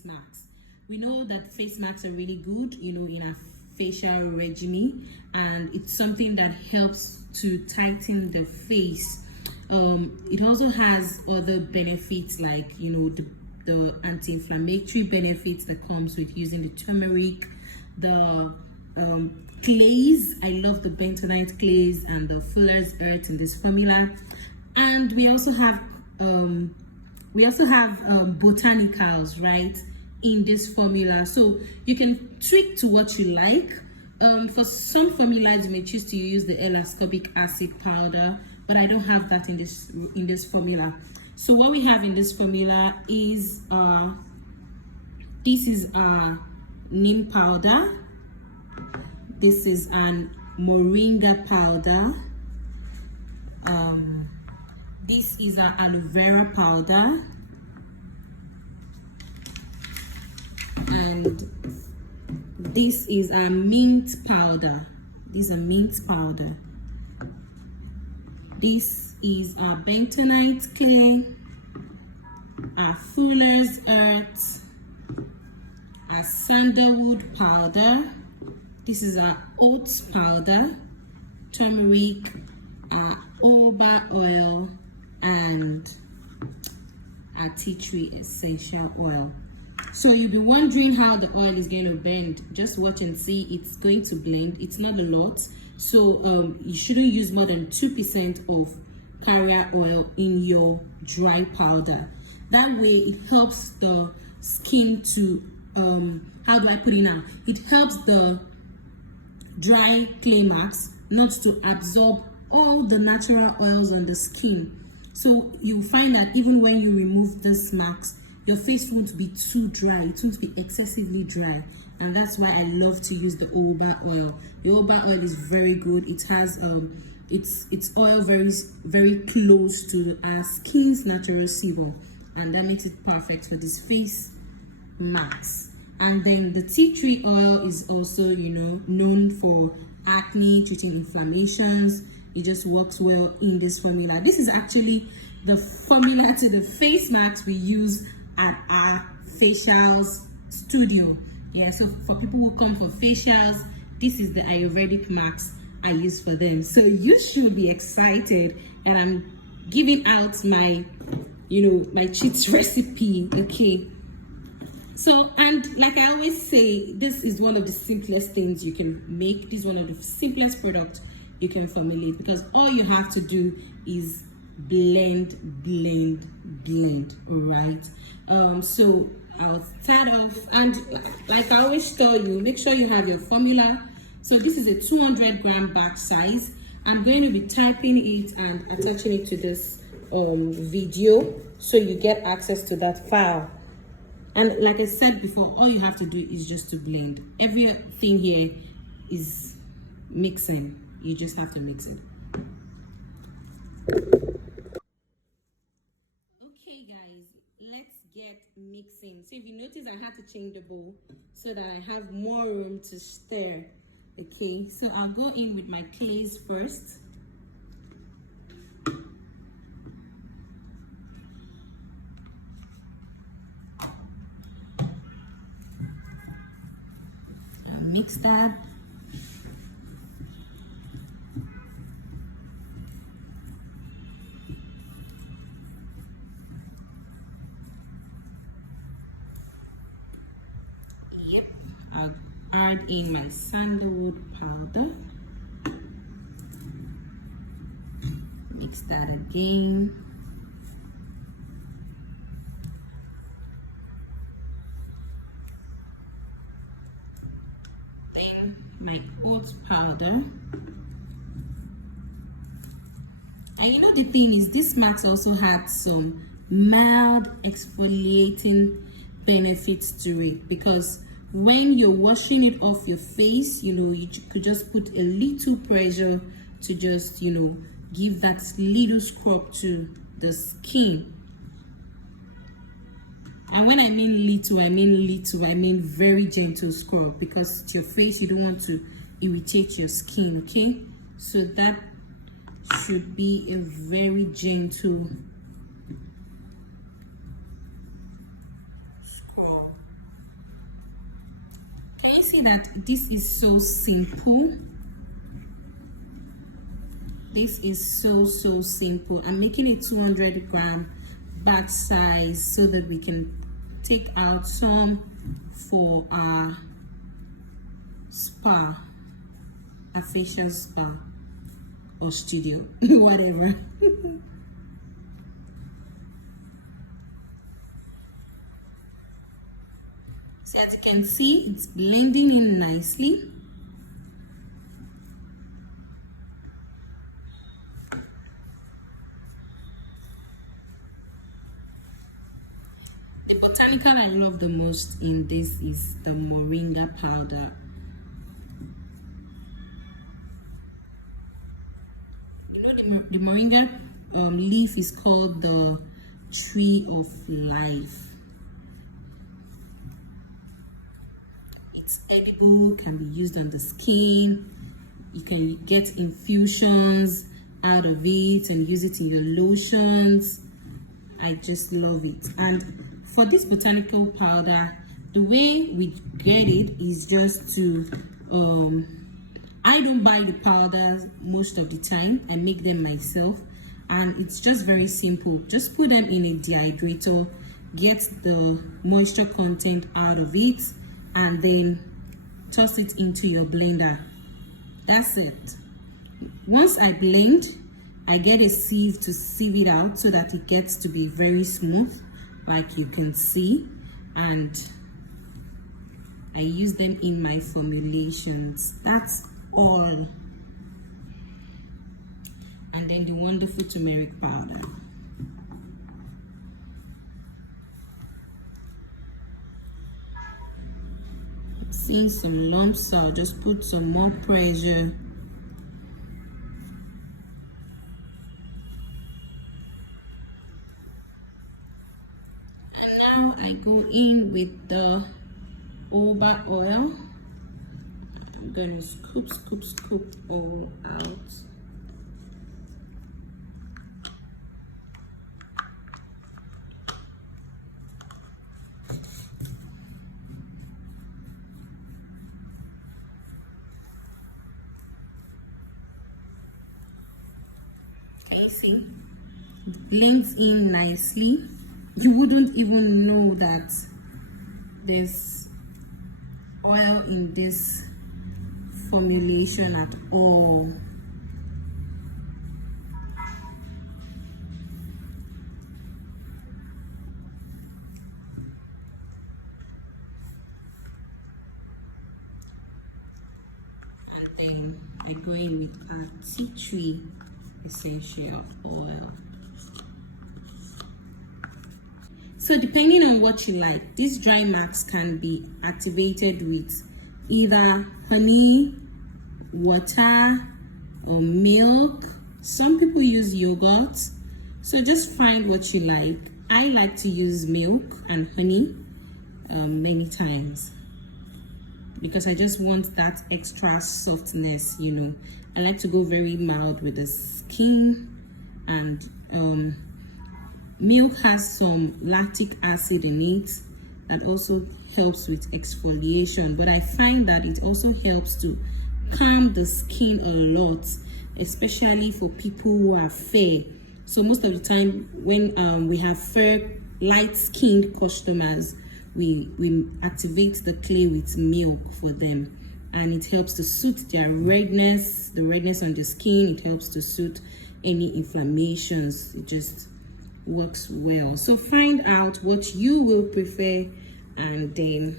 face masks. We know that face masks are really good, you know, in our facial regime, and it's something that helps to tighten the face. It also has other benefits, like, you know, the anti-inflammatory benefits that comes with using the turmeric, the clays. I love the bentonite clays and the fuller's earth in this formula. And we also have botanicals, right, in this formula, so you can tweak to what you like. For some formulas you may choose to use the L-ascorbic acid powder, but I don't have that in this formula. So what we have in this formula is this is Neem powder, this is an Moringa powder, this is our Aloe vera powder, and this is a mint powder. This is a mint powder. This is our Bentonite Clay, our Fuller's Earth, our Sandalwood Powder. This is our Oat Powder, Turmeric, our Jojoba Oil, and our Teatree essential oil. So you'll be wondering how the oil is going to blend. Just watch and see. It's going to blend. It's not a lot, so you shouldn't use more than 2% of carrier oil in your dry powder. That way it helps the skin to how do I put it now, it helps the dry clay marks not to absorb all the natural oils on the skin. So you find that even when you remove this marks, your face won't be too dry, it won't be excessively dry, and that's why I love to use the jojoba oil. The jojoba oil is very good. It has it's oil very close to our skin's natural sebum, and that makes it perfect for this face mask. And then the tea tree oil is also, you know, known for acne, treating inflammations. It just works well in this formula. This is actually the formula to the face masks we use at our facials studio. Yeah, so for people who come for facials, this is the Ayurvedic masks I use for them. So you should be excited, and I'm giving out my, you know, my cheat recipe. Okay, so, and like I always say, this is one of the simplest things you can make. This is one of the simplest products you can formulate, because all you have to do is blend. All right, so I'll start off, and like I always tell you, make sure you have your formula. So this is a 200-gram batch size. I'm going to be typing it and attaching it to this video, so you get access to that file. And like I said before, all you have to do is just to blend. Everything here is mixing. You just have to mix it. Okay guys, let's get mixing. So if you notice, I had to change the bowl so that I have more room to stir. Okay, so I'll go in with my clays first. I'll mix that. Yep, I'll add in my sandalwood powder. Mix that again. Then my oat powder. And you know, the thing is, this mask also had some mild exfoliating benefits to it, because when you're washing it off your face, you know, you could just put a little pressure to just, you know, give that little scrub to the skin. And when I mean little, I mean very gentle scrub, because it's your face, you don't want to irritate your skin. Okay, so that should be a very gentle scrub. that this is so simple. This is so simple. I'm making a 200-gram bag size so that we can take out some for our spa, a facial spa or studio, whatever. So as you can see, it's blending in nicely. The botanical I love the most in this is the Moringa powder. You know, the Moringa leaf is called the tree of life. It's edible, can be used on the skin. You can get infusions out of it and use it in your lotions. I just love it. And for this botanical powder, the way we get it is just to I don't buy the powders most of the time. I make them myself, and it's just very simple. Just put them in a dehydrator, get the moisture content out of it, and then toss it into your blender. That's it. Once I blend, I get a sieve to sieve it out so that it gets to be very smooth, like you can see, and I use them in my formulations. That's all. And then the wonderful turmeric powder. Seeing some lumps, so I'll just put some more pressure. And now I go in with the jojoba oil. I'm going to scoop all out. Can you see? It blends in nicely. You wouldn't even know that there's oil in this formulation at all. And then I go in with our Teatree essential oil. So depending on what you like, these dry marks can be activated with either honey, water, or milk. Some people use yogurt. So just find what you like. I like to use milk and honey many times because I just want that extra softness, you know. I like to go very mild with the skin, and milk has some lactic acid in it that also helps with exfoliation, but I find that it also helps to calm the skin a lot, especially for people who are fair. So most of the time when we have fair, light-skinned customers, we activate the clay with milk for them, and it helps to soothe their redness, the redness on the skin. It helps to soothe any inflammations. It just works well. So find out what you will prefer and then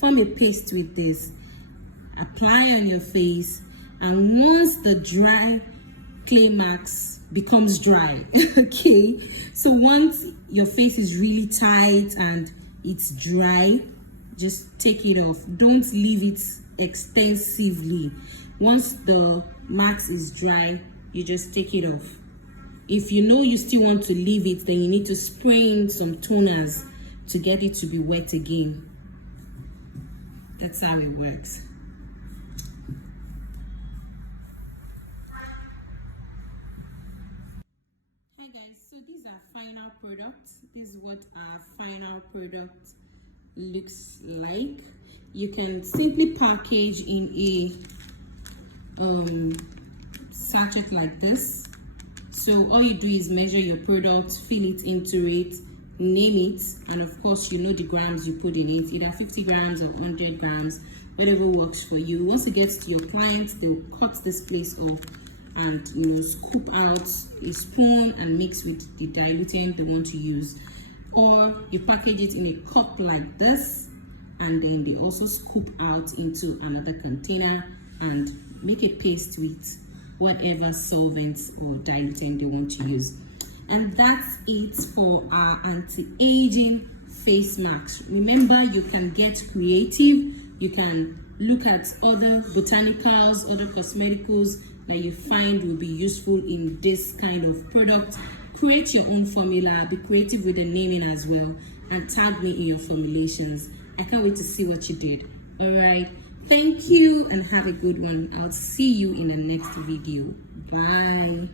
form a paste with this. Apply on your face, and once the dry clay marks becomes dry, okay, so once your face is really tight and it's dry, just take it off. Don't leave it extensively. Once the marks is dry, you just take it off. If you know you still want to leave it, then you need to spray in some toners to get it to be wet again. That's how it works. Hi guys, so these are final products. This is what our final product looks like. you can simply package in a sachet like this. So all you do is measure your product, fill it into it, name it, and of course you know the grams you put in it, either 50 grams or 100 grams, whatever works for you. Once it gets to your clients, they'll cut this place off and scoop out a spoon and mix with the diluent they want to use. Or you package it in a cup like this, and then they also scoop out into another container and make a paste with whatever solvents or diluent they want to use. And that's it for our anti-aging face masks. Remember, you can get creative. You can look at other botanicals, other cosmeticals that you find will be useful in this kind of product. Create your own formula, be creative with the naming as well, and tag me in your formulations. I can't wait to see what you did. All right, thank you and have a good one. I'll see you in the next video. Bye.